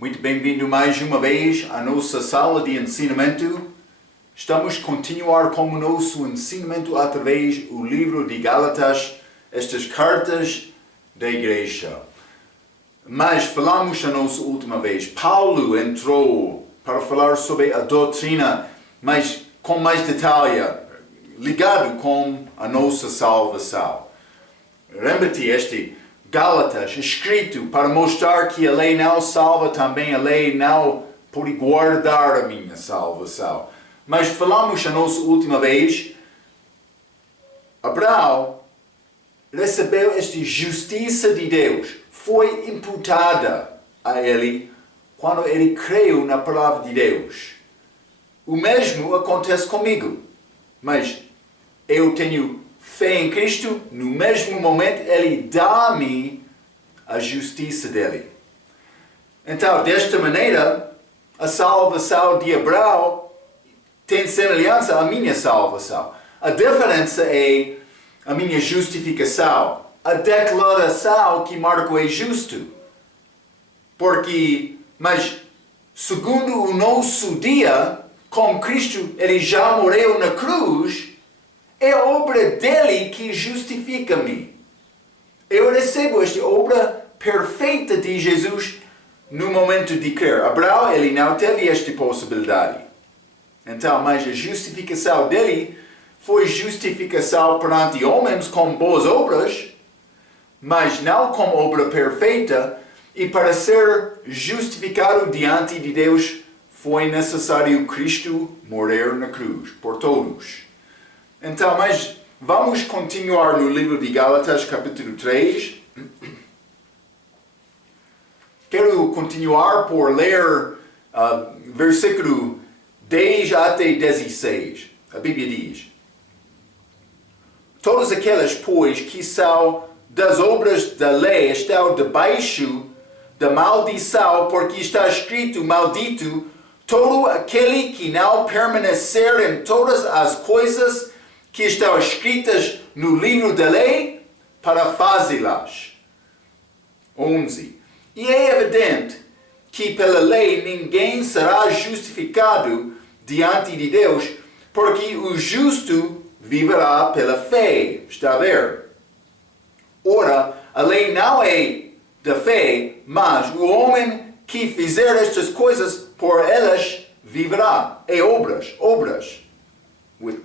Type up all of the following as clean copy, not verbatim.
Muito bem-vindo mais uma vez à nossa sala de ensinamento. Estamos a continuar com o nosso ensinamento através do livro de Gálatas, estas cartas da igreja. Mas falamos a nossa última vez, Paulo entrou para falar sobre a doutrina, mas com mais detalhe, ligado com a nossa salvação. Lembra-te este Gálatas, escrito para mostrar que a lei não salva, também a lei não pode guardar a minha salvação. Mas falamos a nossa última vez, Abraão recebeu esta justiça de Deus, foi imputada a ele quando ele creu na palavra de Deus. O mesmo acontece comigo, mas eu tenho fé em Cristo, no mesmo momento Ele dá-me a justiça dele. Então, desta maneira, a salvação de Abraão tem semelhança à minha salvação. A diferença é a minha justificação, a declaração que Marco é justo. Mas segundo o nosso dia, com Cristo, Ele já morreu na cruz. É a obra dele que justifica-me. Eu recebo esta obra perfeita de Jesus no momento de crer. Abraão, ele não teve esta possibilidade. Então, mas a justificação dele foi justificação perante homens com boas obras, mas não com obra perfeita. E para ser justificado diante de Deus, foi necessário Cristo morrer na cruz por todos. Então, mas vamos continuar no livro de Gálatas, capítulo 3. Quero continuar por ler versículo 10 até 16. A Bíblia diz: todos aqueles, pois, que são das obras da lei estão debaixo da maldição, porque está escrito: maldito todo aquele que não permanecer em todas as coisas que estão escritas no livro da lei para fazê-las. 11. E é evidente que pela lei ninguém será justificado diante de Deus, porque o justo viverá pela fé. Está a ver? Ora, a lei não é da fé, mas o homem que fizer estas coisas, por elas viverá. É obras.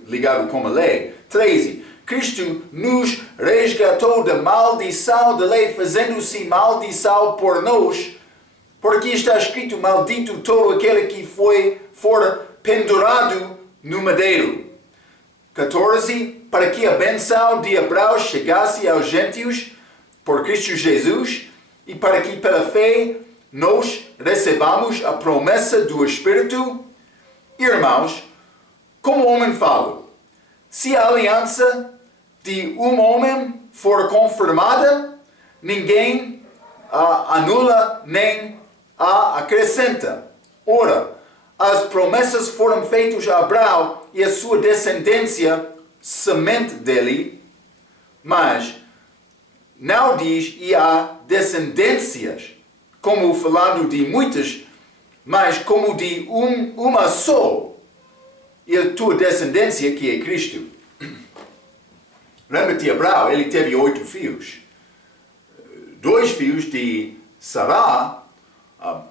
Ligado com a lei. 13. Cristo nos resgatou da maldição da lei, fazendo-se maldição por nós, porque está escrito: maldito todo aquele que for pendurado no madeiro. 14. Para que a bênção de Abraão chegasse aos gentios por Cristo Jesus, e para que pela fé nós recebamos a promessa do Espírito. Irmãos, como homem falo, se a aliança de um homem for confirmada, ninguém a anula nem a acrescenta. Ora, as promessas foram feitas a Abraão e a sua descendência, semente dele, mas não diz e há descendências, como falando de muitas, mas como de uma só. E a tua descendência, que é Cristo. Lembra-te, Abraão, ele teve 8 filhos. 2 filhos de Sará,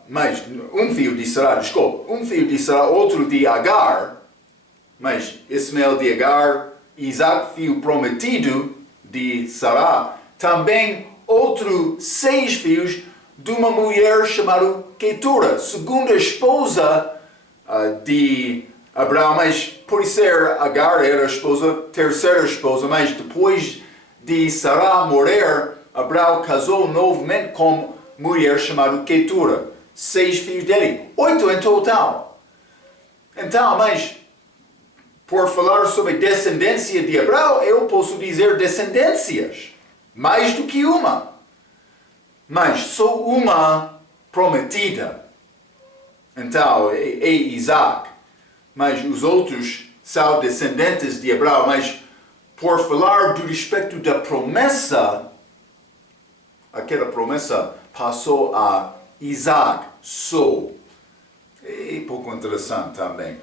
mas um filho de Sará, um filho de Sará, outro de Agar, mas Ismael de Agar, Isaac, filho prometido de Sará, também outros 6 filhos de uma mulher chamada Quetura, segunda esposa de Abraão, mas por ser Agar era a esposa, terceira esposa, mas depois de Sará morrer, Abraão casou novamente com mulher chamada Quetura. 6 filhos dele, 8 em total. Então, mas por falar sobre descendência de Abraão, eu posso dizer descendências, mais do que uma. Mas só uma prometida. Então, é Isaac. Mas os outros são descendentes de Abraão. Mas por falar do respeito da promessa, aquela promessa passou a Isaac. sou. É pouco interessante também.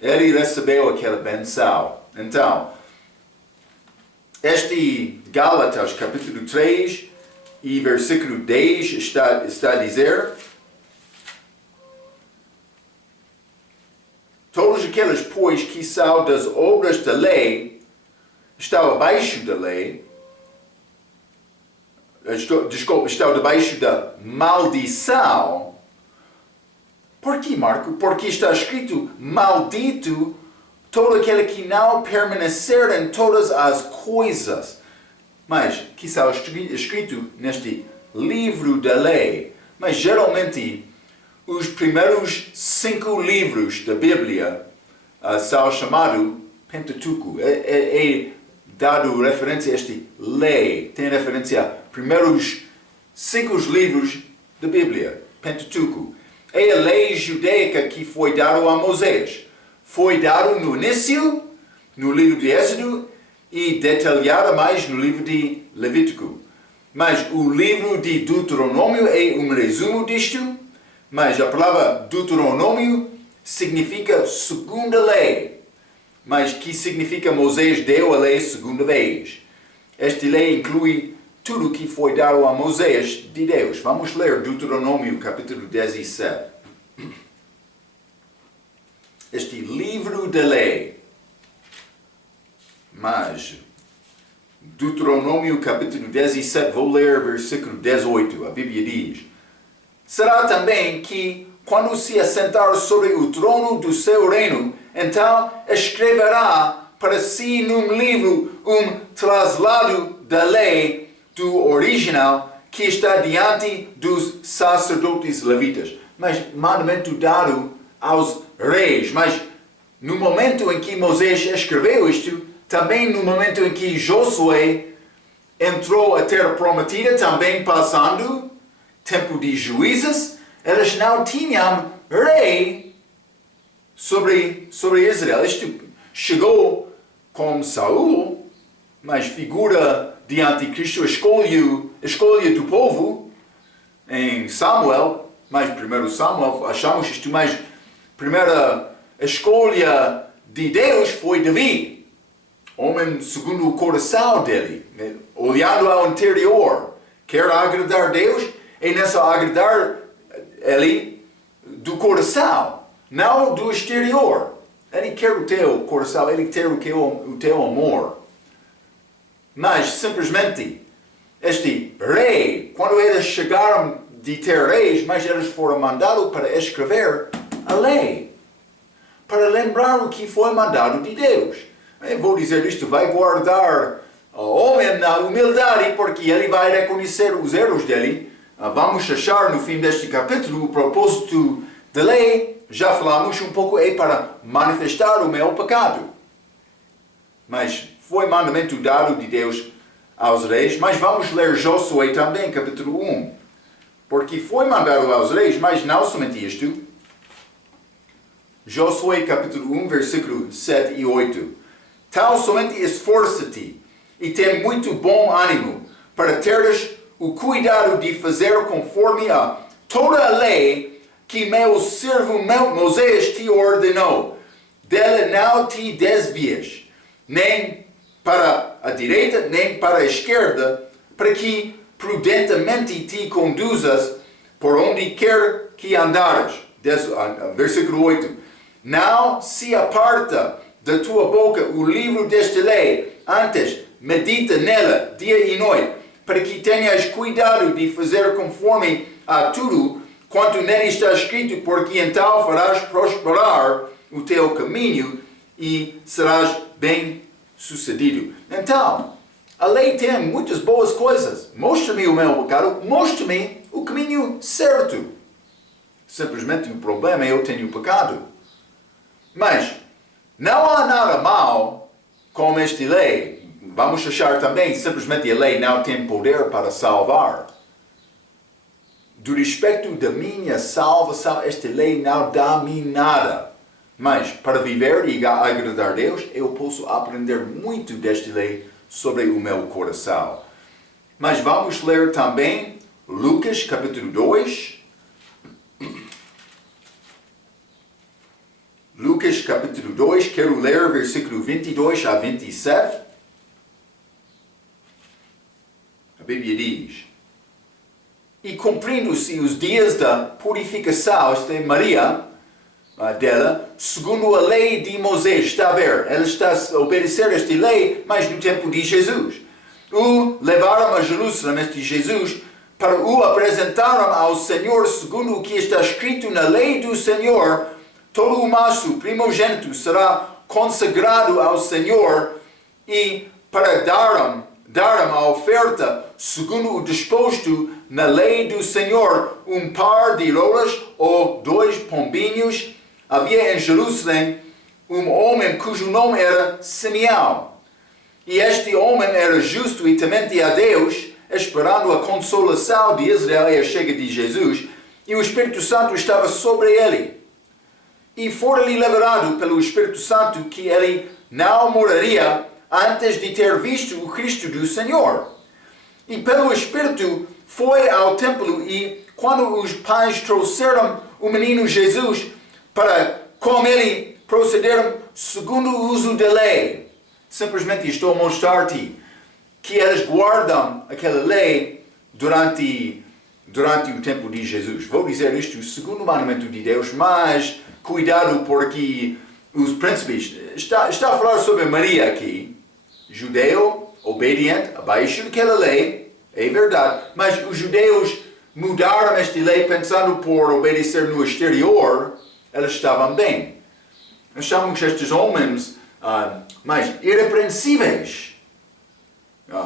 Ele recebeu aquela benção. Então, este Gálatas, capítulo 3 e versículo 10 está a dizer: todos aqueles, pois, que são das obras da lei, estão abaixo da lei, estão debaixo da maldição. Por que, Marco? Porque está escrito: maldito todo aquele que não permanecer em todas as coisas. Mas que está escrito neste livro da lei. Mas geralmente os primeiros 5 livros da Bíblia são chamados Pentateuco. É dado referência a este lei. Tem referência a primeiros 5 livros da Bíblia, Pentateuco. É a lei judaica que foi dada a Moisés. Foi dado no início, no livro de Êxodo, e detalhada mais no livro de Levítico. Mas o livro de Deuteronômio é um resumo disto, mas a palavra Deuteronômio significa segunda lei, mas que significa Moisés deu a lei segunda vez. Esta lei inclui tudo que foi dado a Moisés de Deus. Vamos ler Deuteronômio capítulo 17. Este livro da lei. Mas, Deuteronômio capítulo 17, vou ler versículo 18. A Bíblia diz: será também que, quando se assentar sobre o trono do seu reino, então escreverá para si num livro um traslado da lei do original que está diante dos sacerdotes levitas. Mas mandamento dado aos reis. Mas no momento em que Moisés escreveu isto, também no momento em que Josué entrou a terra prometida, também passando tempo de juízes, eles não tinham rei sobre Israel. Isto chegou com Saul, mas figura de anticristo, escolha do povo em Samuel, mas primeiro Samuel, achamos isto, mas primeira escolha de Deus foi Davi, homem segundo o coração dele, olhando ao interior, quer agradar Deus, e nessa agradar ele do coração, não do exterior. Ele quer o teu coração, ele quer o teu amor. Mas simplesmente, este rei, quando eles chegaram de ter reis, mas eles foram mandados para escrever a lei, para lembrar o que foi mandado de Deus. Eu vou dizer isto, vai guardar o homem na humildade, porque ele vai reconhecer os erros dele. Vamos achar no fim deste capítulo o propósito da lei. Já falamos um pouco, é para manifestar o meu pecado. Mas foi mandamento dado de Deus aos reis. Mas vamos ler Josué também, capítulo 1. Porque foi mandado aos reis, mas não somente isto. Josué capítulo 1, versículo 7 e 8. Tal somente esforça-te e tem muito bom ânimo para teres o cuidado de fazer conforme a toda a lei que meu servo Moisés te ordenou. Dela não te desvies, nem para a direita, nem para a esquerda, para que prudentemente te conduzas por onde quer que andares. Versículo 8. Não se aparta da tua boca o livro desta lei, antes medita nela dia e noite, para que tenhas cuidado de fazer conforme a tudo quanto nele está escrito, porque então farás prosperar o teu caminho e serás bem sucedido. Então, a lei tem muitas boas coisas. Mostra-me o meu pecado, mostra-me o caminho certo. Simplesmente o problema é eu tenho pecado. Mas não há nada mal com esta lei. Vamos achar também, simplesmente a lei não tem poder para salvar. Do respeito da minha salvação, esta lei não dá-me nada. Mas para viver e agradar a Deus, eu posso aprender muito desta lei sobre o meu coração. Mas vamos ler também Lucas capítulo 2. Lucas capítulo 2, quero ler versículo 22 a 27. A Bíblia diz: E cumprindo-se os dias da purificação de Maria, dela, segundo a lei de Moisés. Está a ver? Ela está a obedecer esta lei, mas no tempo de Jesus. O levaram a Jerusalém, este Jesus, para o apresentaram ao Senhor, segundo o que está escrito na lei do Senhor. Todo o macho primogênito será consagrado ao Senhor, e para dar a oferta, segundo o disposto na lei do Senhor, um par de rolas ou 2 pombinhos. Havia em Jerusalém um homem cujo nome era Simeão. E este homem era justo e temente a Deus, esperando a consolação de Israel e a chega de Jesus, e o Espírito Santo estava sobre ele. E fora-lhe liberado pelo Espírito Santo que ele não moraria antes de ter visto o Cristo do Senhor. E pelo Espírito foi ao templo, e quando os pais trouxeram o menino Jesus para com ele procederam segundo o uso da lei. Simplesmente estou a mostrar-te que eles guardam aquela lei durante o tempo de Jesus. Vou dizer isto segundo o mandamento de Deus, mas cuidado porque os príncipes, está a falar sobre Maria aqui, judeu, obediente, abaixo daquela lei, é verdade, mas os judeus mudaram esta lei pensando por obedecer no exterior, eles estavam bem. Nós chamamos estes homens mais irrepreensíveis,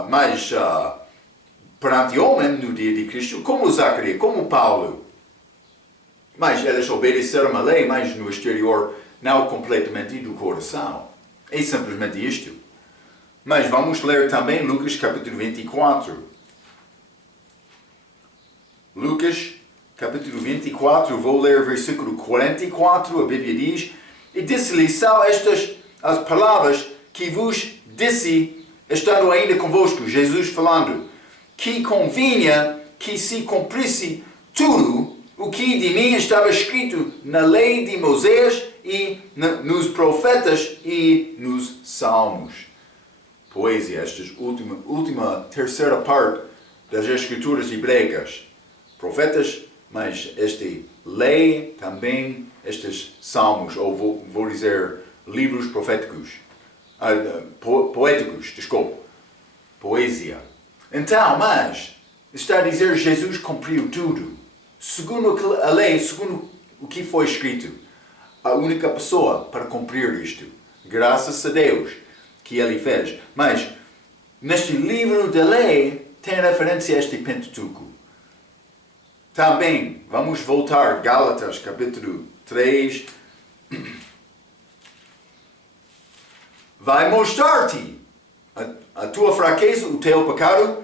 mais perante o homem no dia de Cristo, como Zacarias, como Paulo. Mas eles obedeceram a lei, mas no exterior, não completamente do coração. É simplesmente isto. Mas vamos ler também Lucas capítulo 24. Lucas capítulo 24, vou ler versículo 44, a Bíblia diz: E disse-lhe, são estas as palavras que vos disse, estando ainda convosco, Jesus falando, que convinha que se cumprisse tudo o que de mim estava escrito na lei de Moisés e nos profetas e nos salmos. Poesia, esta última terceira parte das escrituras hebreicas. Profetas, mas esta lei também, estes salmos, ou vou dizer livros proféticos, poéticos, desculpa, poesia. Então, mas, está a dizer Jesus cumpriu tudo. Segundo a lei, segundo o que foi escrito, a única pessoa para cumprir isto, graças a Deus que ele fez. Mas, neste livro da lei, tem referência a este Pentateuco. Também, vamos voltar, Gálatas, capítulo 3. Vai mostrar-te a tua fraqueza, o teu pecado.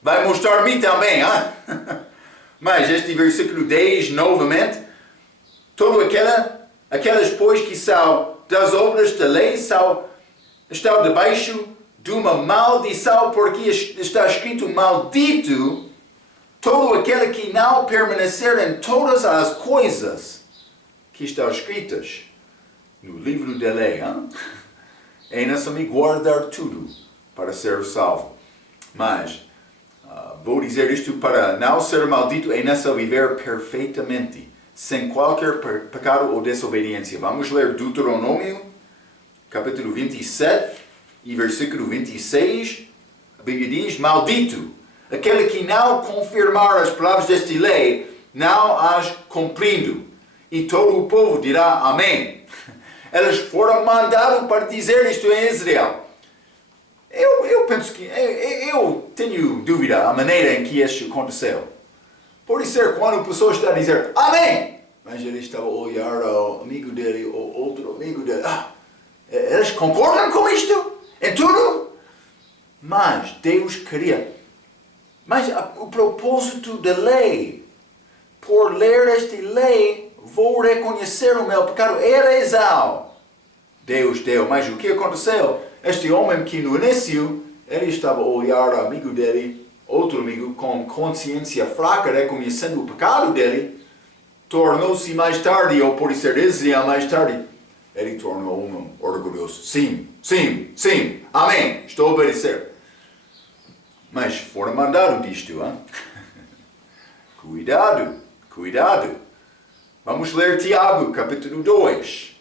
Vai mostrar-me também, hein? Mas este versículo 10, novamente, aquelas, pois, que são das obras da lei, estão debaixo de uma maldição, porque está escrito, maldito todo aquele que não permanecer em todas as coisas que estão escritas no livro da lei. É necessário guardar tudo para ser salvo. Mas, vou dizer isto, para não ser maldito, é necessário viver perfeitamente, sem qualquer pecado ou desobediência. Vamos ler Deuteronômio, capítulo 27 e versículo 26. A Bíblia diz, maldito aquele que não confirmar as palavras desta lei, não as cumprindo. E todo o povo dirá amém. Eles foram mandados para dizer isto em Israel. Eu penso que, eu tenho dúvida a maneira em que isto aconteceu. Pode ser quando a pessoa está a dizer amém, mas ele estava a olhar ao amigo dele ou outro amigo dele. Eles concordam com isto? Em tudo? Mas Deus queria. Mas o propósito da lei, por ler esta lei, vou reconhecer o meu pecado. Era Esaú. Deus deu. Mas o que aconteceu? Este homem que no início, ele estava a olhar ao amigo dele, outro amigo, com consciência fraca, reconhecendo o pecado dele, tornou-se mais tarde, ou por ser Israel mais tarde, ele torna o homem orgulhoso. Sim, sim, sim, amém, estou a obedecer. Mas foram mandados disto, hein? Cuidado, cuidado. Vamos ler Tiago, capítulo 2.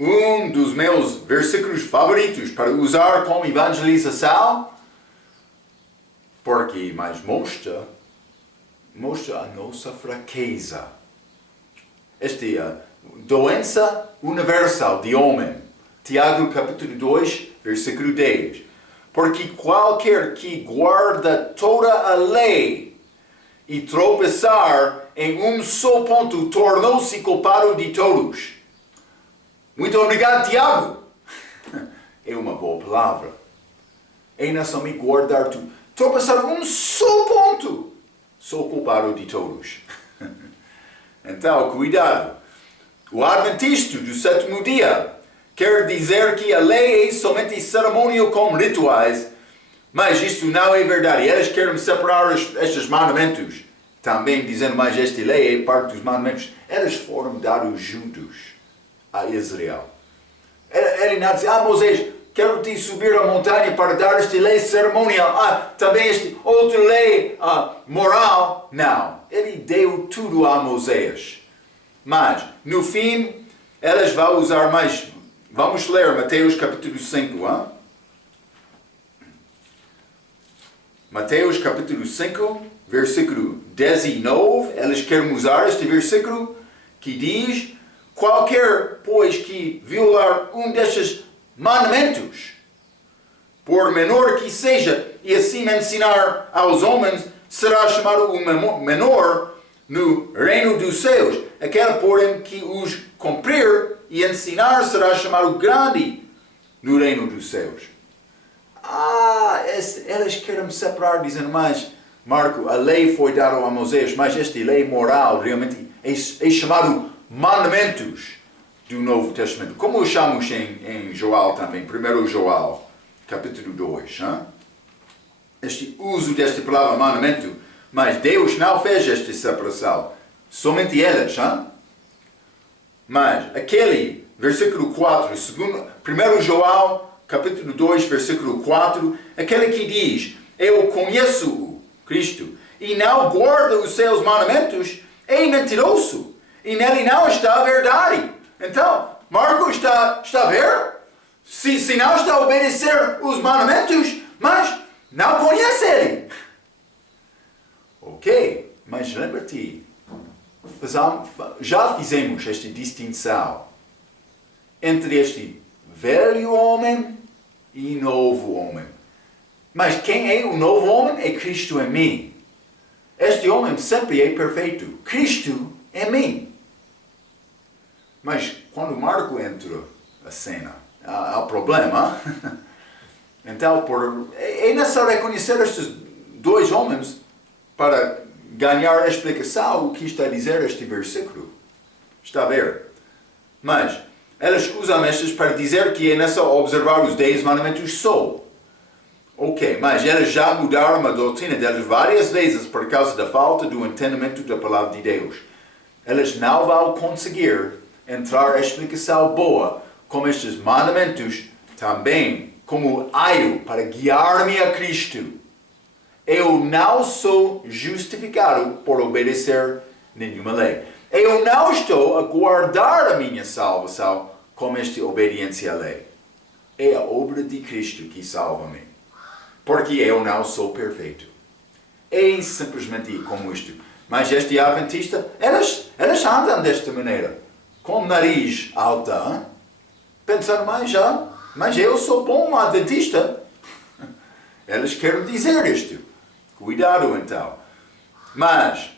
Um dos meus versículos favoritos para usar como evangelização, porque mais mostra a nossa fraqueza. Esta é a doença universal de homem. Tiago capítulo 2, versículo 10. Porque qualquer que guarda toda a lei e tropeçar em um só ponto tornou-se culpado de todos. Muito obrigado, Tiago. É uma boa palavra. É não somente guardar tudo. Tropeçar um só ponto. Sou culpado de todos. Então, cuidado. O adventista do sétimo dia quer dizer que a lei é somente cerimônia com rituais, mas isto não é verdade. Eles querem separar estes mandamentos. Também dizendo, mas esta lei é parte dos mandamentos. Eles foram dados juntos a Israel. Ele não diz, Moisés, quero te subir a montanha para dar esta lei cerimonial. Também esta outra lei moral. Não. Ele deu tudo a Moisés. Mas, no fim, eles vão usar mais. Vamos ler Mateus capítulo 5. Mateus capítulo 5, versículo 19. Eles querem usar este versículo que diz: qualquer, pois, que violar um destes mandamentos, por menor que seja, e assim ensinar aos homens, será chamado o menor no reino dos céus. Aquele, porém, que os cumprir e ensinar, será chamado grande no reino dos céus. Eles querem separar, dizendo, mas, Marco, a lei foi dada a Moisés, mas esta lei moral realmente é chamado mandamentos do Novo Testamento. Como chamamos em Joel também, 1 Joel, capítulo 2. Este uso desta palavra mandamento, mas Deus não fez esta separação. Somente eles. Mas aquele, versículo 4, 1 Joel, capítulo 2, versículo 4, aquele que diz, eu conheço Cristo, e não guarda os seus mandamentos, é mentiroso, e nele não está a verdade. Então, Marco está a ver? Se não está a obedecer os mandamentos, mas não conhece ele. Ok, mas lembra-te, já fizemos esta distinção entre este velho homem e novo homem. Mas quem é o novo homem? É Cristo em mim. Este homem sempre é perfeito. Cristo em mim. Mas quando Marco entra a cena, há problema. Então, é necessário reconhecer estes dois homens para ganhar a explicação o que está a dizer este versículo. Está a ver? Mas eles usam estes para dizer que é necessário observar os 10 mandamentos só. Ok, mas eles já mudaram a doutrina deles várias vezes por causa da falta do entendimento da palavra de Deus. Eles não vão conseguir entrar a explicação boa como estes mandamentos também como aio para guiar-me a Cristo. Eu não sou justificado por obedecer nenhuma lei. Eu não estou a guardar a minha salvação com esta obediência à lei. É a obra de Cristo que salva-me. Porque eu não sou perfeito. É simplesmente como isto. Mas este adventista, eles andam desta maneira. Com o nariz alto. Pensando, mas eu sou bom adventista. Eles querem dizer isto. Cuidado então. Mas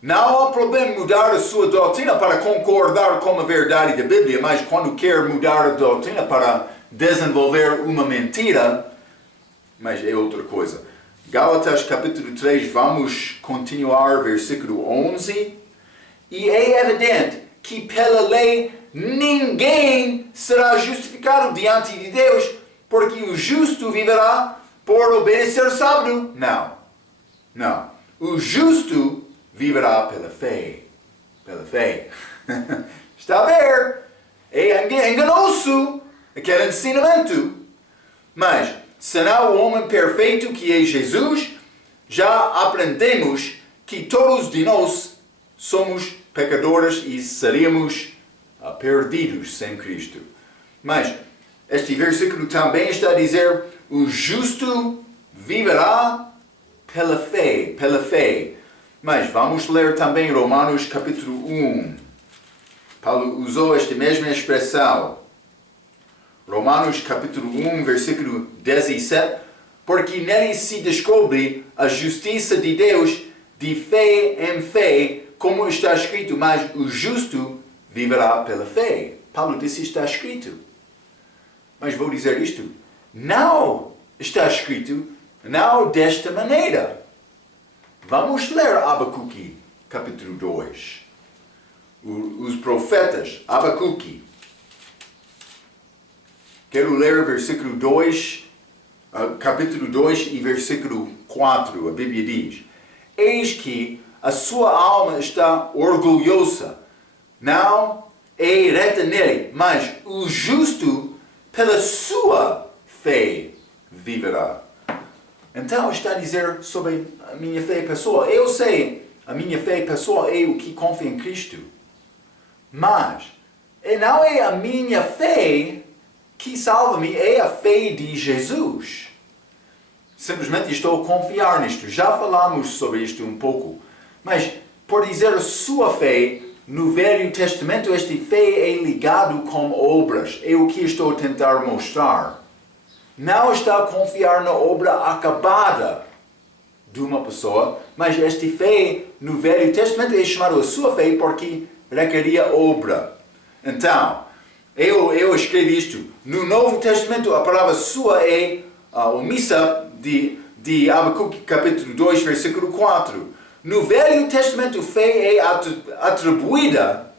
não há problema mudar a sua doutrina para concordar com a verdade da Bíblia, mas quando quer mudar a doutrina para desenvolver uma mentira, mas é outra coisa. Gálatas capítulo 3, vamos continuar versículo 11. E é evidente que pela lei ninguém será justificado diante de Deus, porque o justo viverá por obedecer sábado. Não. O justo viverá pela fé. Pela fé. Está a ver? É enganoso aquele ensinamento. Mas, senão o homem perfeito que é Jesus, já aprendemos que todos de nós somos pecadores e seríamos perdidos sem Cristo. Mas este versículo também está a dizer: o justo viverá pela fé, pela fé. Mas vamos ler também Romanos capítulo 1. Paulo usou esta mesma expressão. Romanos capítulo 1, versículo 17. Porque nele se descobre a justiça de Deus de fé em fé, como está escrito, mas o justo viverá pela fé. Paulo disse: está escrito. Mas vou dizer isto: não está escrito, não desta maneira. Vamos ler Abacuque, capítulo 2. Os profetas, Abacuque. Quero ler versículo 2, capítulo 2 e versículo 4. A Bíblia diz: eis que a sua alma está orgulhosa, não é reta nele, mas o justo pela sua fé viverá. Então está a dizer sobre a minha fé pessoal. Eu sei, a minha fé pessoal é o que confia em Cristo. Mas não é a minha fé que salva-me, é a fé de Jesus. Simplesmente estou a confiar nisto. Já falamos sobre isto um pouco. Mas, por dizer a sua fé, no Velho Testamento, esta fé é ligado com obras. É o que estou a tentar mostrar. Não está a confiar na obra acabada de uma pessoa, mas esta fé no Velho Testamento é chamada a sua fé porque requeria obra. Então, eu escrevi isto. No Novo Testamento, a palavra sua é omissa de Abacuque, capítulo 2, versículo 4. No Velho Testamento, fé é atribuída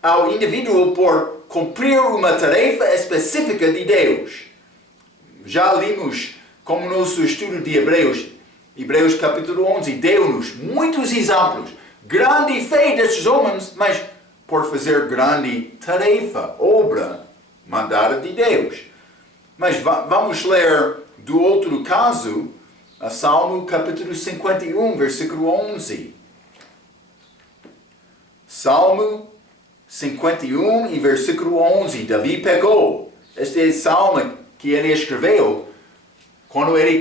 ao indivíduo por cumprir uma tarefa específica de Deus. Já limos, como no nosso estudo de Hebreus capítulo 11, deu-nos muitos exemplos. Grande fé destes homens, mas por fazer grande tarefa, obra mandada de Deus. Mas vamos ler do outro caso, a Salmo capítulo 51, versículo 11. Salmo 51 e versículo 11. Davi pegou. Este é o salmo que ele escreveu quando ele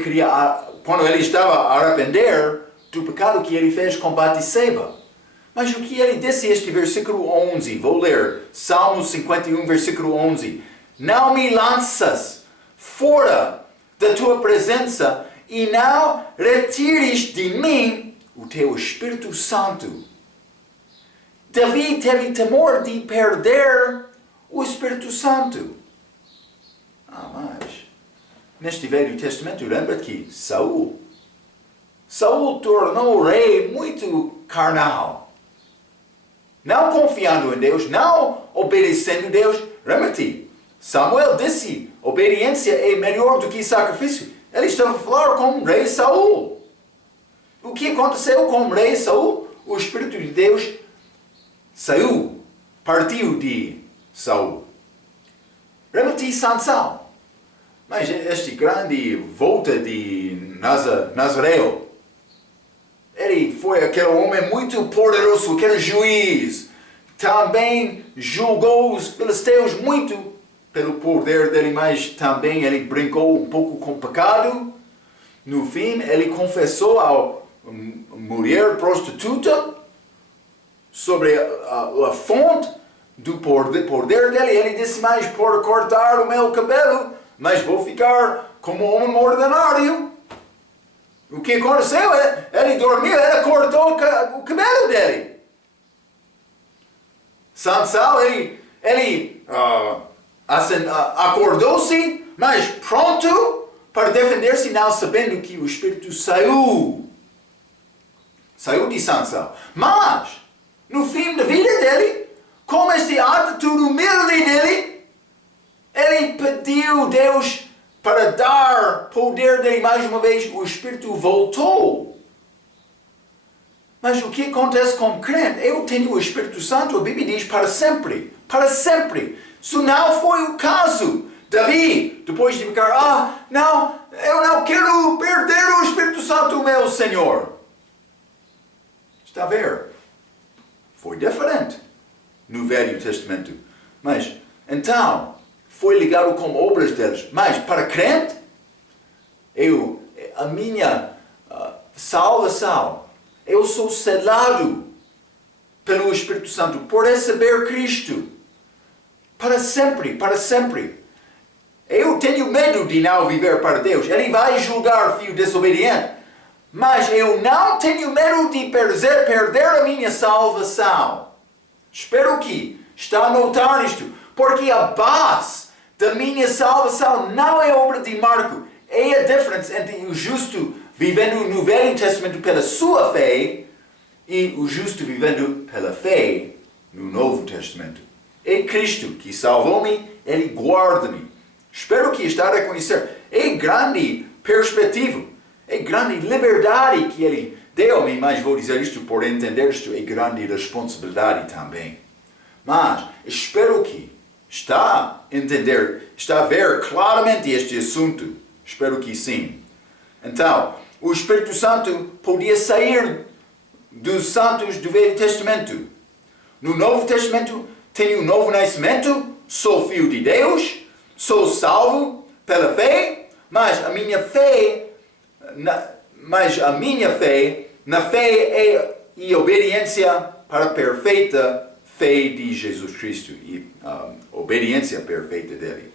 estava a arrepender do pecado que ele fez com Batseba. Mas o que ele disse este versículo 11? Vou ler. Salmo 51, versículo 11. Não me lanças fora da tua presença e não retires de mim o teu Espírito Santo. Davi teve temor de perder o Espírito Santo. Mas neste Velho Testamento, lembra que Saul tornou o rei muito carnal. Não confiando em Deus, não obedecendo a Deus. Lembra-te, Samuel disse, obediência é melhor do que sacrifício. Ele estava a falar com o rei Saul. O que aconteceu com o rei Saul? O Espírito de Deus saiu, partiu de Saul. Lembra-te Sansão. Mas esta grande volta de Nazareu, ele foi aquele homem muito poderoso, aquele juiz. Também julgou os filisteus muito pelo poder dele, mas também ele brincou um pouco com o pecado. No fim, ele confessou a mulher prostituta sobre a fonte do poder dele. Ele disse, mas por cortar o meu cabelo, mas vou ficar como um homem ordinário. O que aconteceu? Ele dormiu, ele cortou o cabelo dele. Sansão, ele acordou-se, mas pronto para defender-se, não sabendo que o Espírito saiu de Sansão. Mas, no fim da vida dele, com esta atitude humilde dele, ele pediu a Deus para dar poder dele mais uma vez. O Espírito voltou. Mas o que acontece com o crente? Eu tenho o Espírito Santo, a Bíblia diz, para sempre. Para sempre. Isso não foi o caso. Davi, depois de ficar, não, eu não quero perder o Espírito Santo, meu Senhor. Está a ver? Foi diferente no Velho Testamento. Mas, então, foi ligado com obras deles. Mas, para crente, a minha salvação, eu sou selado pelo Espírito Santo por receber Cristo. Para sempre, para sempre. Eu tenho medo de não viver para Deus. Ele vai julgar o filho desobediente. Mas eu não tenho medo de perder a minha salvação. Espero que está a notar isto. Porque a base da minha salvação não é obra de Marco. É a diferença entre o justo vivendo no Velho Testamento pela sua fé e o justo vivendo pela fé no Novo Testamento. É Cristo que salvou-me, Ele guarda-me. Espero que está a reconhecer. É grande perspectiva. É grande liberdade que Ele deu-me, mas vou dizer isto por entender isto. É grande responsabilidade também. Mas espero que está a entender, está a ver claramente este assunto. Espero que sim. Então, o Espírito Santo podia sair dos santos do Velho Testamento. No Novo Testamento, tenho um novo nascimento, sou filho de Deus, sou salvo pela fé, mas a minha fé na fé e obediência para a perfeita fé de Jesus Cristo e obediência perfeita dele.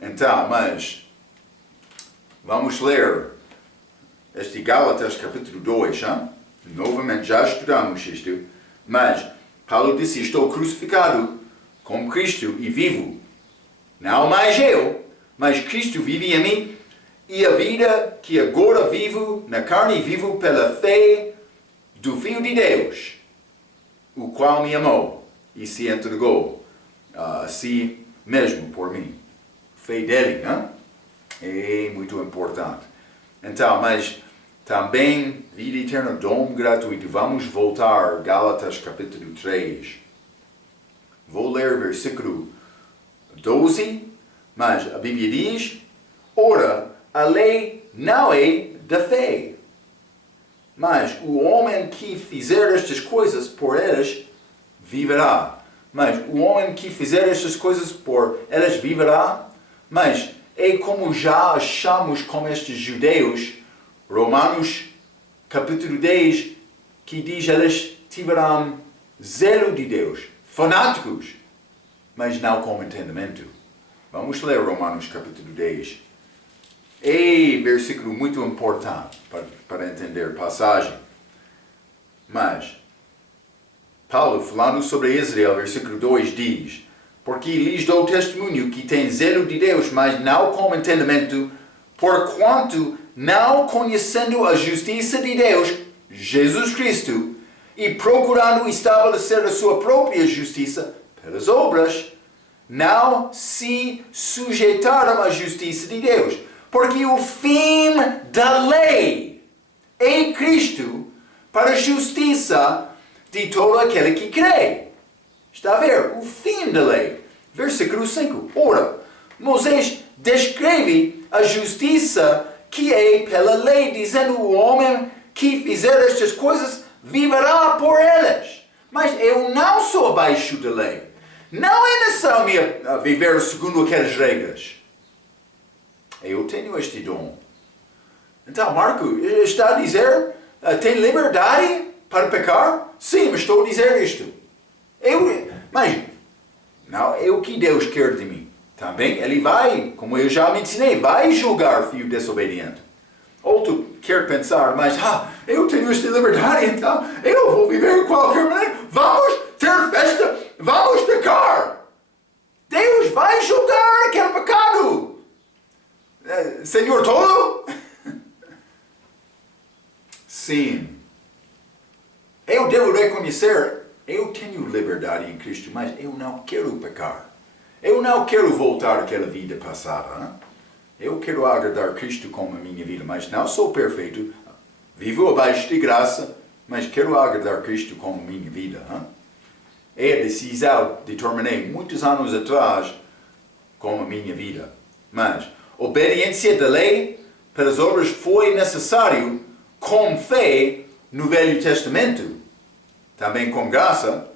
Então, mas vamos ler este Gálatas capítulo 2, hein? Novamente já estudamos isto, mas Paulo disse, estou crucificado com Cristo e vivo. Não mais eu, mas Cristo vive em mim, e a vida que agora vivo na carne, vivo pela fé do Filho de Deus, o qual me amou e se entregou a si mesmo por mim. Fé dele, hein? É muito importante. Então, mas também vida eterna, dom gratuito. Vamos voltar a Gálatas capítulo 3. Vou ler versículo 12, mas a Bíblia diz, ora, a lei não é da fé, mas o homem que fizer estas coisas por elas viverá. Mas o homem que fizer estas coisas por elas viverá. Mas é como já achamos com estes judeus, Romanos capítulo 10, que diz elas tiverão zelo de Deus, fanáticos, mas não com entendimento. Vamos ler Romanos capítulo 10. É versículo muito importante para entender a passagem. Mas Paulo, falando sobre Israel, versículo 2 diz, porque lhes dou testemunho que tem zelo de Deus, mas não com entendimento, porquanto não conhecendo a justiça de Deus, Jesus Cristo, e procurando estabelecer a sua própria justiça pelas obras, não se sujeitaram à justiça de Deus. Porque o fim da lei é Cristo para a justiça de todo aquele que crê. Está a ver? O fim da lei. Versículo 5. Ora, Moisés descreve a justiça que é pela lei, dizendo o homem que fizer estas coisas viverá por elas. Mas eu não sou abaixo da lei. Não é necessário viver segundo aquelas regras. Eu tenho este dom. Então, Marco, está a dizer, tem liberdade para pecar? Sim, mas estou a dizer isto. Mas, não é o que Deus quer de mim. Também Ele vai, como eu já me ensinei, vai julgar o filho desobediente. Ou tu quer pensar, mas eu tenho esta liberdade, então eu vou viver de qualquer maneira. Vamos ter festa, vamos pecar. Deus vai julgar aquele pecado. Senhor todo? Sim. Eu devo reconhecer, eu tenho liberdade em Cristo, mas eu não quero pecar. Eu não quero voltar àquela vida passada. Hein? Eu quero agradar Cristo com a minha vida, mas não sou perfeito. Vivo abaixo de graça, mas quero agradar Cristo com minha vida. Hein? É a decisão que determinei muitos anos atrás com a minha vida. Mas obediência da lei para as obras foi necessário com fé no Velho Testamento. Também com graça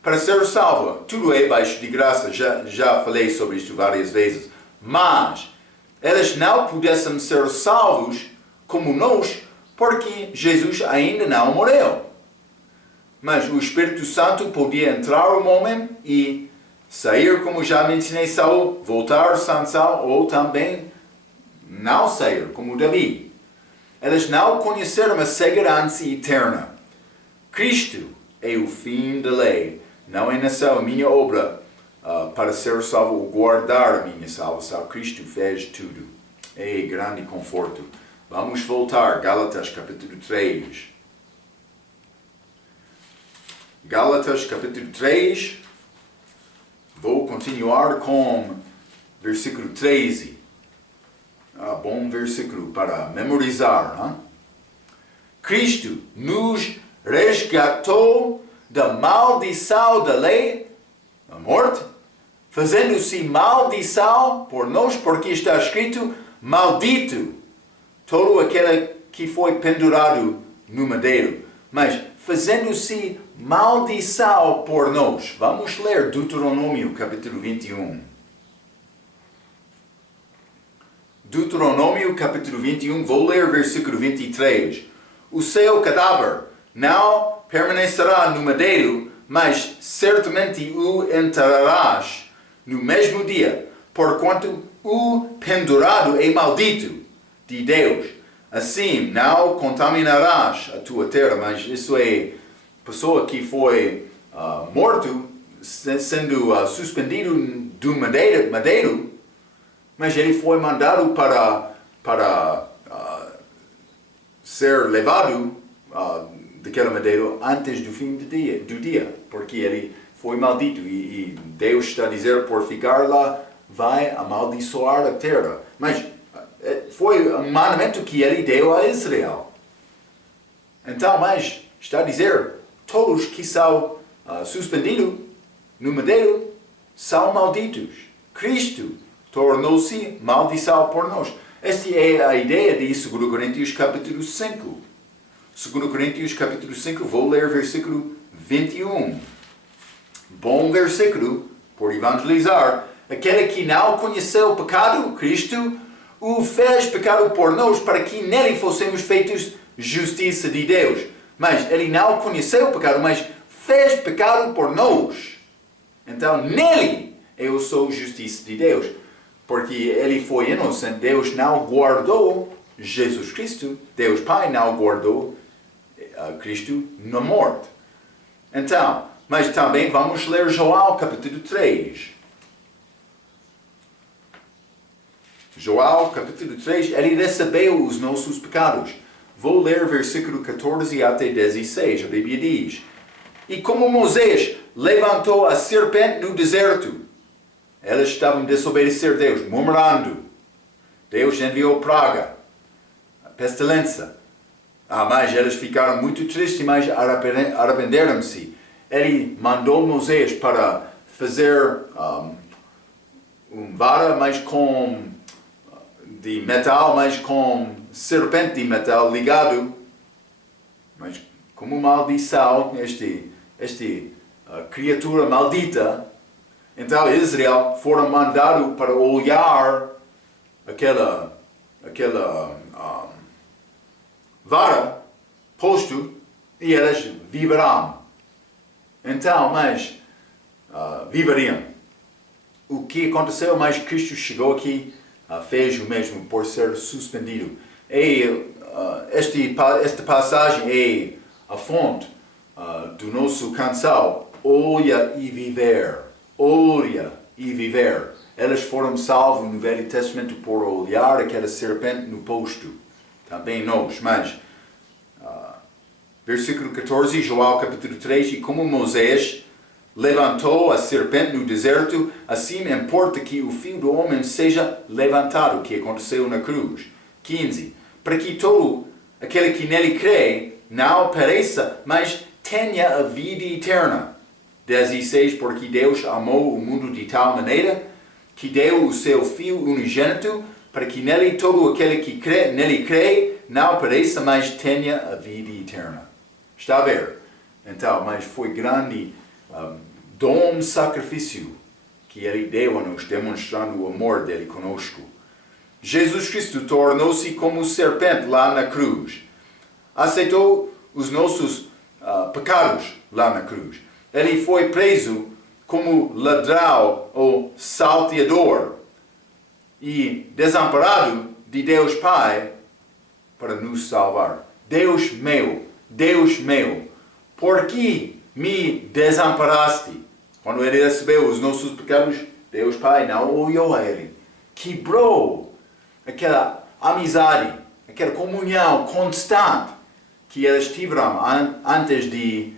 para ser salvo. Tudo é baixo de graça. Já falei sobre isto várias vezes. Mas eles não pudessem ser salvos como nós porque Jesus ainda não morreu. Mas o Espírito Santo podia entrar no homem e sair, como já mencionei, Saul, voltar sem sal, ou também não sair, como Davi. Eles não conheceram a segurança eterna. Cristo é o fim da lei. Não é nessa minha obra para ser salvo ou guardar a minha salvação. Cristo fez tudo. É grande conforto. Vamos voltar, Gálatas capítulo 3. Gálatas capítulo 3. Vou continuar com versículo 13. Bom versículo para memorizar. Hein? Cristo nos resgatou da maldição da lei, a morte, fazendo-se maldição por nós, porque está escrito, maldito todo aquele que foi pendurado no madeiro. Mas fazendo-se maldição por nós. Vamos ler Deuteronômio capítulo 21. Deuteronômio capítulo 21, vou ler versículo 23. O seu cadáver não permanecerá no madeiro, mas certamente o enterrarás no mesmo dia, porquanto o pendurado é maldito de Deus. Assim não contaminarás a tua terra. Mas isso é pessoa que foi morto, sendo suspendido do madeiro, mas ele foi mandado para ser levado daquele madeiro antes do fim do dia, porque ele foi maldito e Deus está a dizer, por ficar lá, vai amaldiçoar a terra. Mas foi um mandamento que ele deu a Israel. Então, mas está a dizer, todos que são suspendidos no madeiro são malditos. Cristo tornou-se maldição por nós. Esta é a ideia de 2 Coríntios capítulo 5. 2 Coríntios capítulo 5, vou ler versículo 21. Bom versículo por evangelizar. Aquele que não conheceu o pecado, Cristo, o fez pecado por nós, para que nele fossemos feitos justiça de Deus. Mas ele não conheceu o pecado, mas fez pecado por nós. Então, nele eu sou justiça de Deus. Porque ele foi inocente, Deus não guardou Jesus Cristo, Deus Pai não guardou Cristo na morte. Então, mas também vamos ler João capítulo 3. João capítulo 3, ele recebeu os nossos pecados. Vou ler versículo 14 até 16, a Bíblia diz: E como Moisés levantou a serpente no deserto, elas estavam a desobedecer Deus, murmurando. Deus enviou praga, a pestilência. Mas elas ficaram muito tristes, mas arrependeram-se. Ele mandou Moisés para fazer vara, mas de metal, mas com serpente de metal ligado. Mas como maldição, esta criatura maldita. Então Israel foram mandados para olhar aquela vara posto e elas viverão. Então, mas viveriam. O que aconteceu? Mas Cristo chegou aqui, fez o mesmo por ser suspendido. Esta passagem é a fonte do nosso canção, olha e viver. Olha e viver. Elas foram salvos no Velho Testamento por olhar aquela serpente no posto. Também nós. Mas, versículo 14, João capítulo 3. E como Moisés levantou a serpente no deserto, assim importa que o Filho do Homem seja levantado, que aconteceu na cruz. 15. Para que todo aquele que nele crê não pereça, mas tenha a vida eterna. 16, porque Deus amou o mundo de tal maneira que deu o seu Filho unigênito, para que nele todo aquele que nele crê não pereça, mas tenha a vida eterna. Está a ver? Então, mas foi grande dom sacrifício que ele deu a nós, demonstrando o amor dele conosco. Jesus Cristo tornou-se como serpente lá na cruz. Aceitou os nossos pecados lá na cruz. Ele foi preso como ladrão ou salteador e desamparado de Deus Pai para nos salvar. Deus meu, por que me desamparaste? Quando ele recebeu os nossos pecados, Deus Pai não olhou a ele. Quebrou aquela amizade, aquela comunhão constante que eles tiveram antes de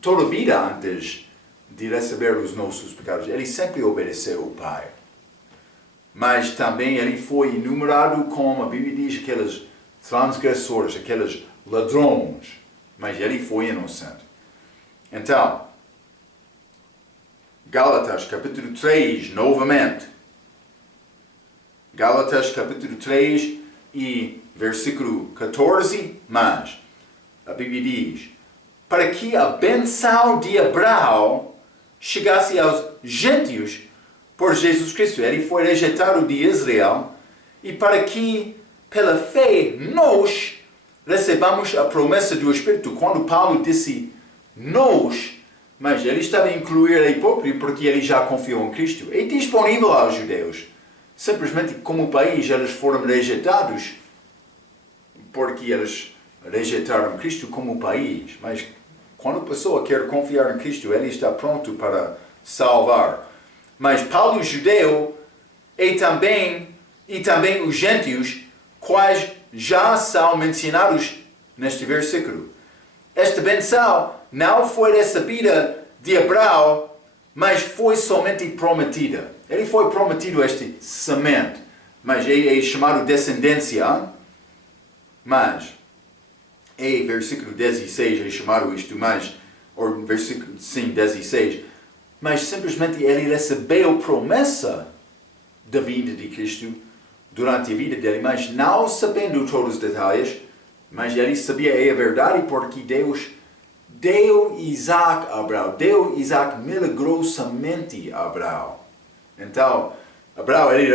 toda a vida antes de receber os nossos pecados. Ele sempre obedeceu ao Pai. Mas também ele foi enumerado como, a Bíblia diz, aqueles transgressores, aqueles ladrões. Mas ele foi inocente. Então, Gálatas capítulo 3, novamente. Gálatas capítulo 3 e versículo 14, mas a Bíblia diz: para que a benção de Abraão chegasse aos gentios por Jesus Cristo. Ele foi rejeitado de Israel, e para que, pela fé, nós recebamos a promessa do Espírito. Quando Paulo disse nós, mas ele estava a incluir ele próprio, porque ele já confiou em Cristo. É disponível aos judeus. Simplesmente como país eles foram rejeitados, porque eles rejeitaram Cristo como país. Mas quando a pessoa quer confiar em Cristo, ele está pronto para salvar. Mas Paulo, judeu, e também os gentios, quais já são mencionados neste versículo. Esta benção não foi recebida de Abraão, mas foi somente prometida. Ele foi prometido este semente, mas é chamado descendência. Mas, versículo 16 é chamado isto, mas, ou versículo 16, mas simplesmente ele recebeu promessa da vinda de Cristo durante a vida dele, mas não sabendo todos os detalhes, mas ele sabia a verdade porque Deus deu Isaac a Abraão, deu Isaac milagrosamente a Abraão. Então, Abraão ele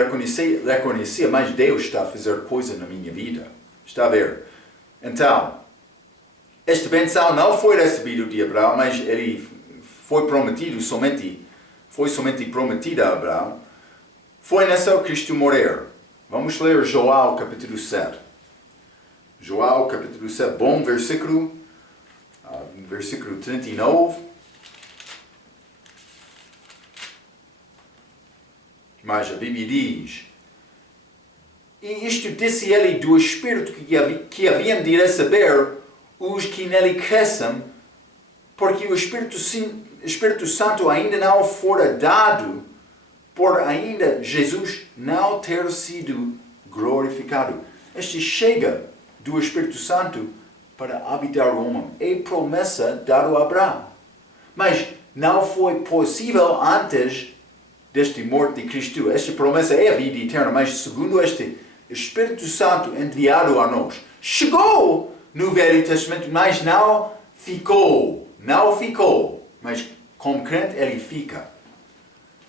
reconhecia, mas Deus está a fazer coisa na minha vida. Está a ver? Então, esta benção não foi recebida de Abraão, mas ele foi somente prometida a Abraão. Foi nessa Cristo morrer. Vamos ler João capítulo 7. João capítulo 7, bom versículo, versículo 39. Mas a Bíblia diz: e isto disse ele do Espírito que haviam de receber os que nele crescem, porque o Espírito Santo ainda não fora dado, por ainda Jesus não ter sido glorificado. Este chega do Espírito Santo para habitar o homem. É promessa dada a Abraão. Mas não foi possível antes deste morte de Cristo. Esta promessa é a vida eterna, mas segundo este Espírito Santo enviado a nós. Chegou no Velho Testamento, mas não ficou. Não ficou. Mas como crente ele fica.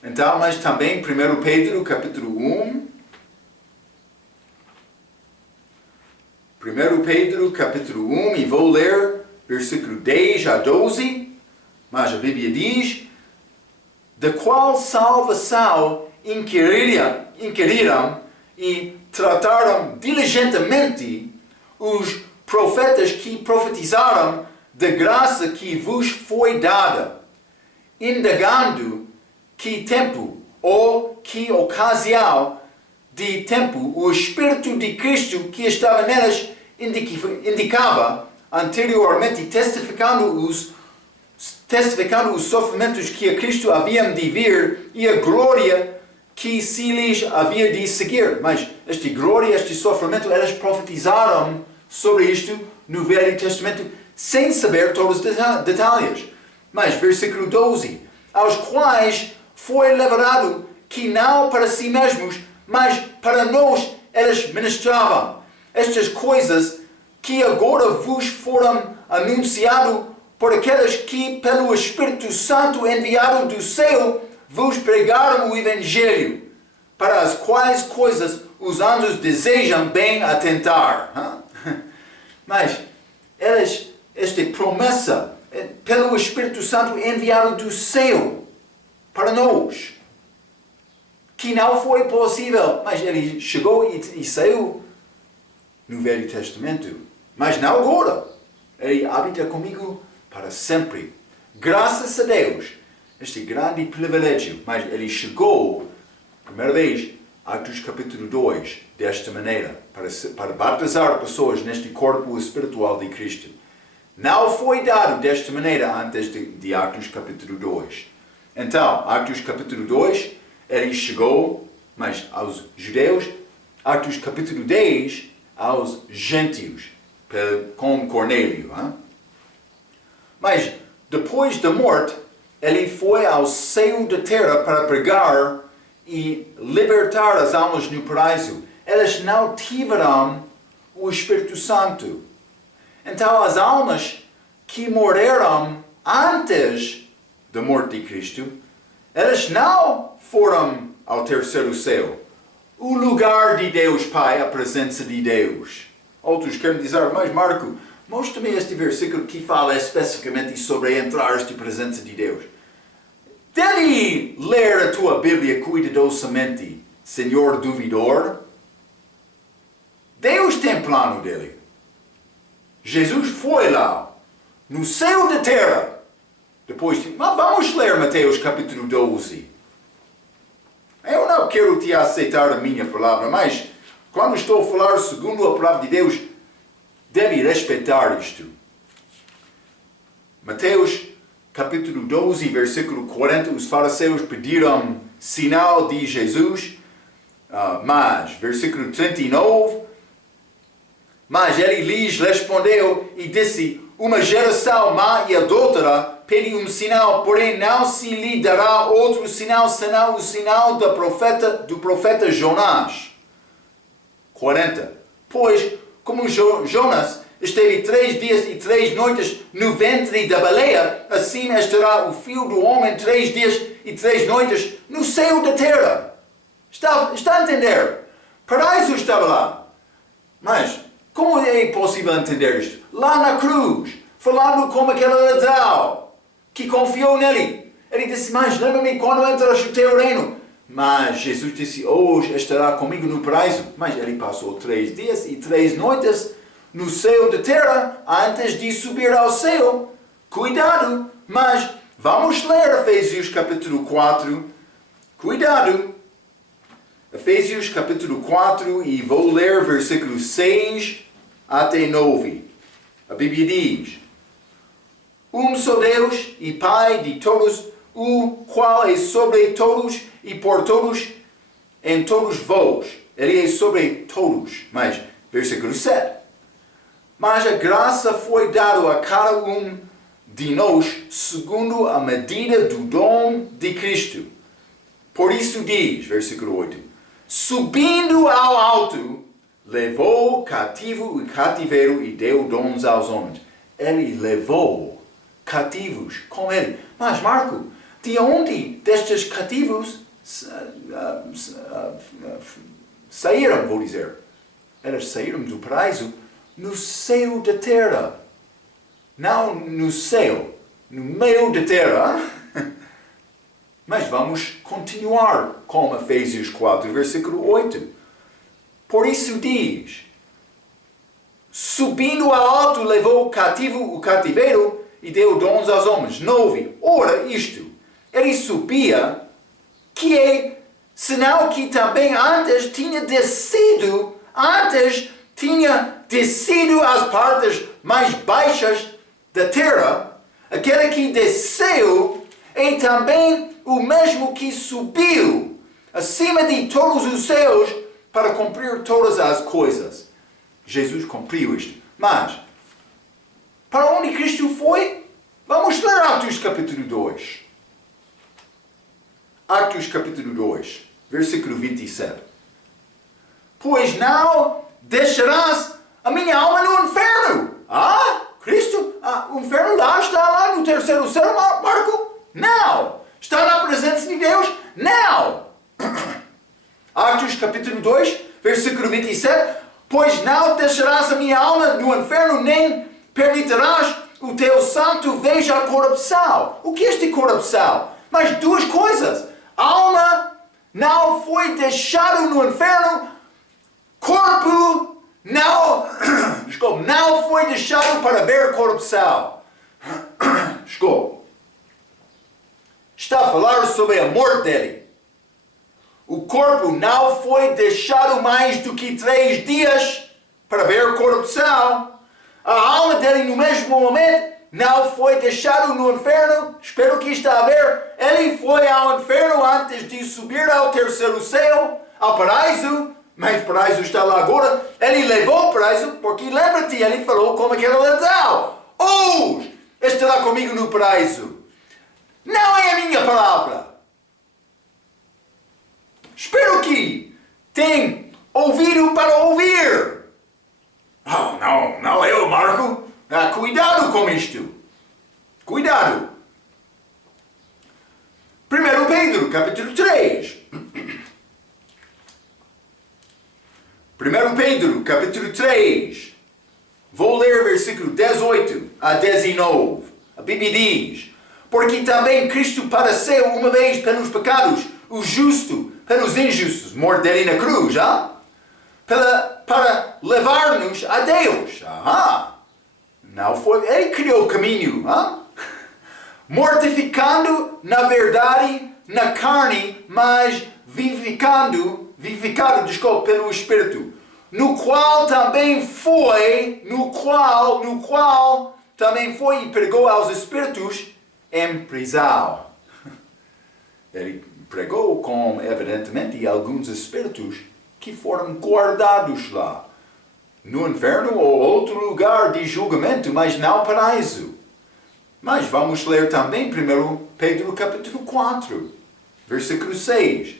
Então, mas também 1 Pedro capítulo 1. 1 Pedro capítulo 1, e vou ler versículo 10 a 12. Mas a Bíblia diz: da qual salvação inquiriram e trataram diligentemente os profetas que profetizaram da graça que vos foi dada, indagando que tempo ou que ocasião de tempo o Espírito de Cristo que estava neles indicava anteriormente, testificando os sofrimentos que a Cristo haviam de vir e a glória que se lhes havia de seguir. Mas esta glória, este sofrimento, eles profetizaram sobre isto no Velho Testamento, sem saber todos os detalhes. Mas, versículo 12, aos quais foi levado que não para si mesmos, mas para nós eles ministravam estas coisas que agora vos foram anunciadas por aqueles que, pelo Espírito Santo enviado do céu, vos pregaram o Evangelho, para as quais coisas os anjos desejam bem atentar. Mas, esta promessa, pelo Espírito Santo enviado do céu, para nós, que não foi possível, mas ele chegou e saiu no Velho Testamento, mas não agora. Ele habita comigo para sempre. Graças a Deus, este grande privilégio. Mas ele chegou, primeira vez, Atos capítulo 2, desta maneira, para batizar pessoas neste corpo espiritual de Cristo. Não foi dado desta maneira antes de Atos capítulo 2. Então, Atos capítulo 2, ele chegou, mas aos judeus. Atos capítulo 10, aos gentios, com Cornélio. Mas, depois da morte, ele foi ao seio da terra para pregar e libertar as almas no paraíso. Elas não tiveram o Espírito Santo. Então, as almas que morreram antes da morte de Cristo, elas não foram ao terceiro céu, o lugar de Deus Pai, a presença de Deus. Outros querem dizer, mas Marco, mostra-me este versículo que fala especificamente sobre entrar esta presença de Deus. Deve ler a tua Bíblia cuidadosamente, Senhor duvidor. Deus tem plano dele. Jesus foi lá, no céu da terra. Depois, mas vamos ler Mateus capítulo 12. Eu não quero te aceitar a minha palavra, mas quando estou a falar segundo a palavra de Deus, deve respeitar isto. Mateus capítulo 12, versículo 40, os fariseus pediram sinal de Jesus, mas, versículo 39, mas ele lhes respondeu e disse, uma geração má e adúltera pede um sinal, porém não se lhe dará outro sinal, senão o sinal do profeta Jonás. 40. Pois, como Jonas esteve 3 dias e 3 noites no ventre da baleia, assim estará o Filho do Homem 3 dias e 3 noites no seio da terra. Está a entender? Paraíso estava lá. Mas, como é possível entender isto? Lá na cruz, falando como aquele ladrão que confiou nele. Ele disse, mas lembra-me quando entras no teu reino. Mas Jesus disse, hoje estará comigo no paraíso. Mas ele passou 3 dias e 3 noites no céu da terra antes de subir ao céu. Cuidado! Mas vamos ler Efésios capítulo 4. Cuidado! Efésios capítulo 4 e vou ler versículos 6 até 9. A Bíblia diz, um só Deus e Pai de todos, o qual é sobre todos e por todos, em todos vós. Ele é sobre todos. Mas, versículo 7. Mas a graça foi dada a cada um de nós, segundo a medida do dom de Cristo. Por isso diz, versículo 8, subindo ao alto, levou cativo o cativeiro e deu dons aos homens. Ele levou cativos com ele. Mas Marco, de onde destes cativos saíram, vou dizer? Eles saíram do paraíso no céu da terra. Não no céu, no meio da terra. Mas vamos continuar com Efésios 4, versículo 8. Por isso diz, subindo ao alto, levou cativo o cativeiro e deu dons aos homens. 9. Ora, isto, ele subia, que é, senão que também antes tinha descido às partes mais baixas da terra. Aquele que desceu é também o mesmo que subiu acima de todos os céus para cumprir todas as coisas. Jesus cumpriu isto. Mas, para onde Cristo foi? Vamos ler Atos capítulo 2. Atos capítulo 2, versículo 27. Pois não deixarás a minha alma no inferno. Ah, Cristo, o inferno está lá no terceiro céu, Marco? Não. Está na presença de Deus? Não. Atos capítulo 2, versículo 27. Pois não deixarás a minha alma no inferno, nem permitirás o teu santo veja a corrupção. O que é este corrupção? Mas duas coisas. A alma não foi deixada no inferno. Corpo não foi deixado para ver corrupção. Está a falar sobre a morte dele. O corpo não foi deixado mais do que 3 dias para ver corrupção. A alma dele no mesmo momento não foi deixado no inferno. Espero que está a ver. Ele foi ao inferno antes de subir ao terceiro céu, ao paraíso. Mas o paraíso está lá agora. Ele levou o paraíso, porque lembra-te, ele falou como que era legal. Hoje estará comigo no paraíso. Não é a minha palavra. Espero que tenha ouvido para ouvir. Oh, não eu, Marco. Cuidado com isto. Cuidado. 1 Pedro, capítulo 3. 1 Pedro, capítulo 3. Vou ler versículo 18 a 19. A Bíblia diz: porque também Cristo padeceu uma vez pelos pecados, o justo pelos injustos, morte dele na cruz, para levar-nos a Deus. Não foi, ele criou o caminho, mortificando na verdade, na carne, mas vivificado, pelo Espírito, no qual também foi e pregou aos espíritos em prisão. Ele pregou com, evidentemente, alguns espíritos que foram guardados lá, no inferno ou outro lugar de julgamento, mas não paraíso. Mas vamos ler também 1 Pedro capítulo 4, versículo 6.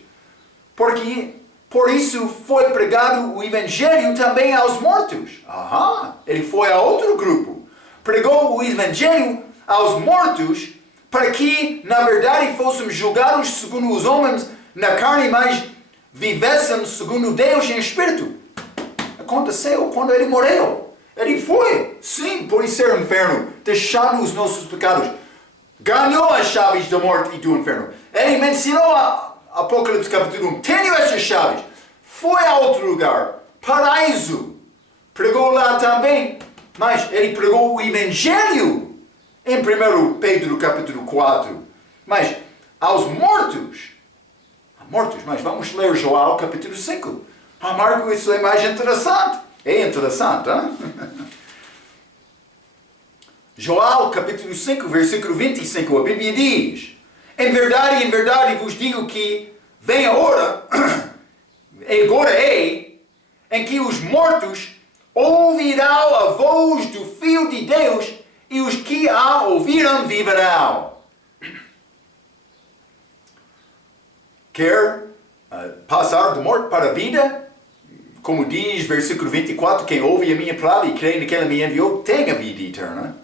Porque por isso foi pregado o Evangelho também aos mortos. Ele foi a outro grupo. Pregou o Evangelho aos mortos para que, na verdade, fôssemos julgados segundo os homens na carne, mas vivêssemos segundo Deus em espírito. Aconteceu quando ele morreu. Ele foi, sim, por isso ser inferno, deixando os nossos pecados. Ganhou as chaves da morte e do inferno. Ele mencionou Apocalipse capítulo 1. Tenho estas chaves. Foi a outro lugar, paraíso. Pregou lá também, mas ele pregou o Evangelho em 1 Pedro capítulo 4. Mas aos mortos, mas vamos ler João capítulo 5. Marco, isso é mais interessante. É interessante, hein? João capítulo 5, versículo 25, a Bíblia diz: em verdade vos digo que vem a hora, agora em que os mortos ouvirão a voz do Filho de Deus, e os que a ouviram viverão. Quer passar da morte para a vida? Como diz versículo 24, quem ouve a minha palavra e crê naquele que me enviou, tem a vida eterna.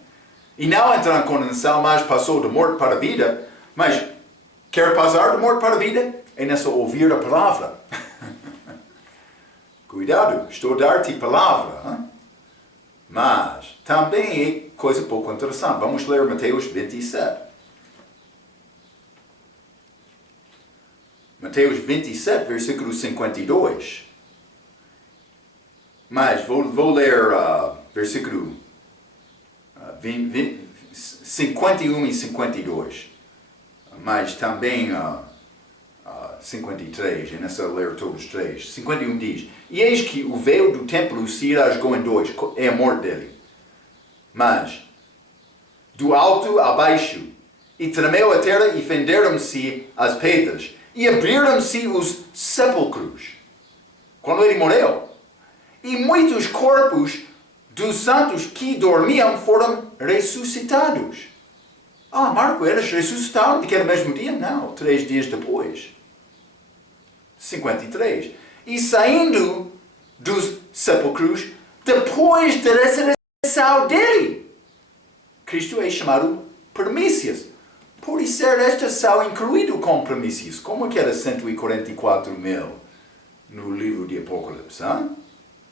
E não entra em condenação, mas passou da morte para a vida. Mas quer passar da morte para a vida? É nessa ouvir a palavra. Cuidado, estou a dar-te palavra. Mas também é coisa pouco interessante. Vamos ler Mateus 27. Mateus 27, versículo 52. Mas vou ler versículo 51 e 52. Mas também 53, é nessa ler todos os três. 51 diz: e eis que o véu do templo se rasgou em dois, é a morte dele. Mas, do alto a baixo, e tremeu a terra, e fenderam-se as pedras, e abriram-se os sepulcros. Quando ele morreu. E muitos corpos dos santos que dormiam foram ressuscitados. Ah, Marco, eles ressuscitaram naquele mesmo dia? Não, 3 dias depois. 53. E saindo dos sepulcros, depois da ressurreição dele. Cristo é chamado primícias. Pode ser esta só incluído com primícias, como aquelas 144 mil no livro de Apocalipse. Hein?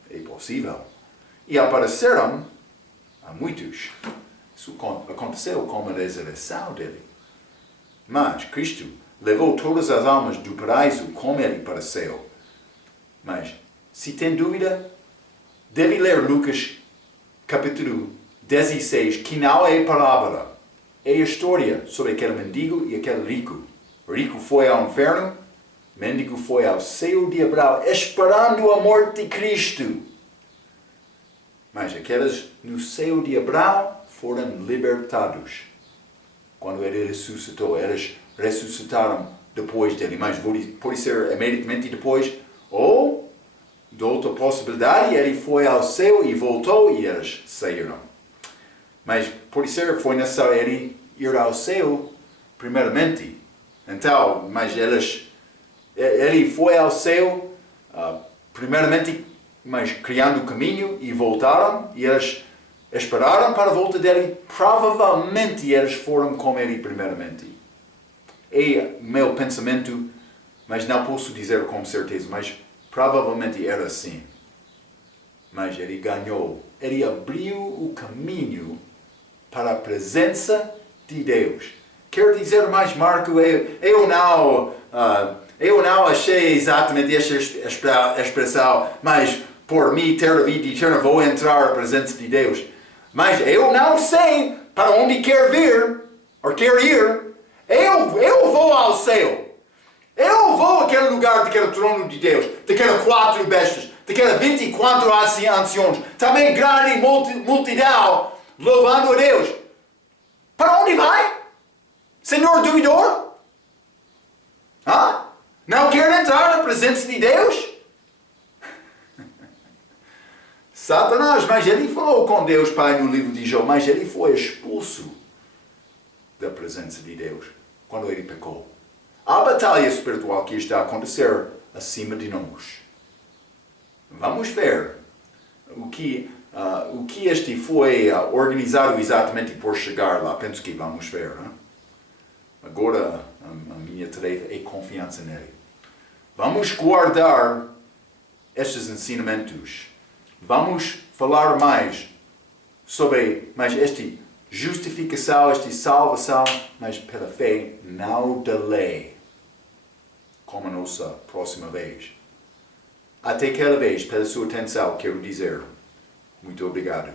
É possível. E apareceram a muitos. Isso aconteceu com a ressurreição dele. Mas Cristo levou todas as almas do paraíso com ele para o céu. Mas, se tem dúvida, deve ler Lucas capítulo 16, que não é parábola. É a história sobre aquele mendigo e aquele rico. O rico foi ao inferno, o mendigo foi ao céu de Abraão, esperando a morte de Cristo. Mas aqueles no céu de Abraão foram libertados. Quando ele ressuscitou, eles ressuscitaram depois dele. Mas pode ser imediatamente depois, ou de outra possibilidade, ele foi ao céu e voltou e eles saíram. Mas pode ser, foi necessário ele ir ao céu primeiramente. Então, mas ele foi ao céu primeiramente, mas criando o caminho e voltaram, e eles esperaram para a volta dele. Provavelmente eles foram com ele primeiramente. É meu pensamento, mas não posso dizer com certeza, mas provavelmente era assim. Mas ele ganhou, ele abriu o caminho para a presença de Deus. Quer dizer mais, Marco, eu não achei exatamente esta expressão, mas por mim ter a vida eterna vou entrar na presença de Deus. Mas eu não sei para onde quer vir, ou quer ir. Eu vou ao céu. Eu vou àquele lugar, daquele trono de Deus, daquelas 4 bestas, daquelas 24 anciões, também grande multidão, louvando a Deus. Para onde vai? Senhor duvidor? Não quer entrar na presença de Deus? Satanás, mas ele falou com Deus Pai no livro de Jó, mas ele foi expulso da presença de Deus quando ele pecou. A batalha espiritual que está a acontecer acima de nós. Vamos ver o que este foi organizado exatamente por chegar lá. Penso que vamos ver. Né? Agora a minha tarefa é confiança nele. Vamos guardar estes ensinamentos. Vamos falar mais sobre esta justificação, esta salvação, mas pela fé, não da lei. Como a nossa próxima vez. Até aquela vez, pela sua atenção, quero dizer muito obrigado.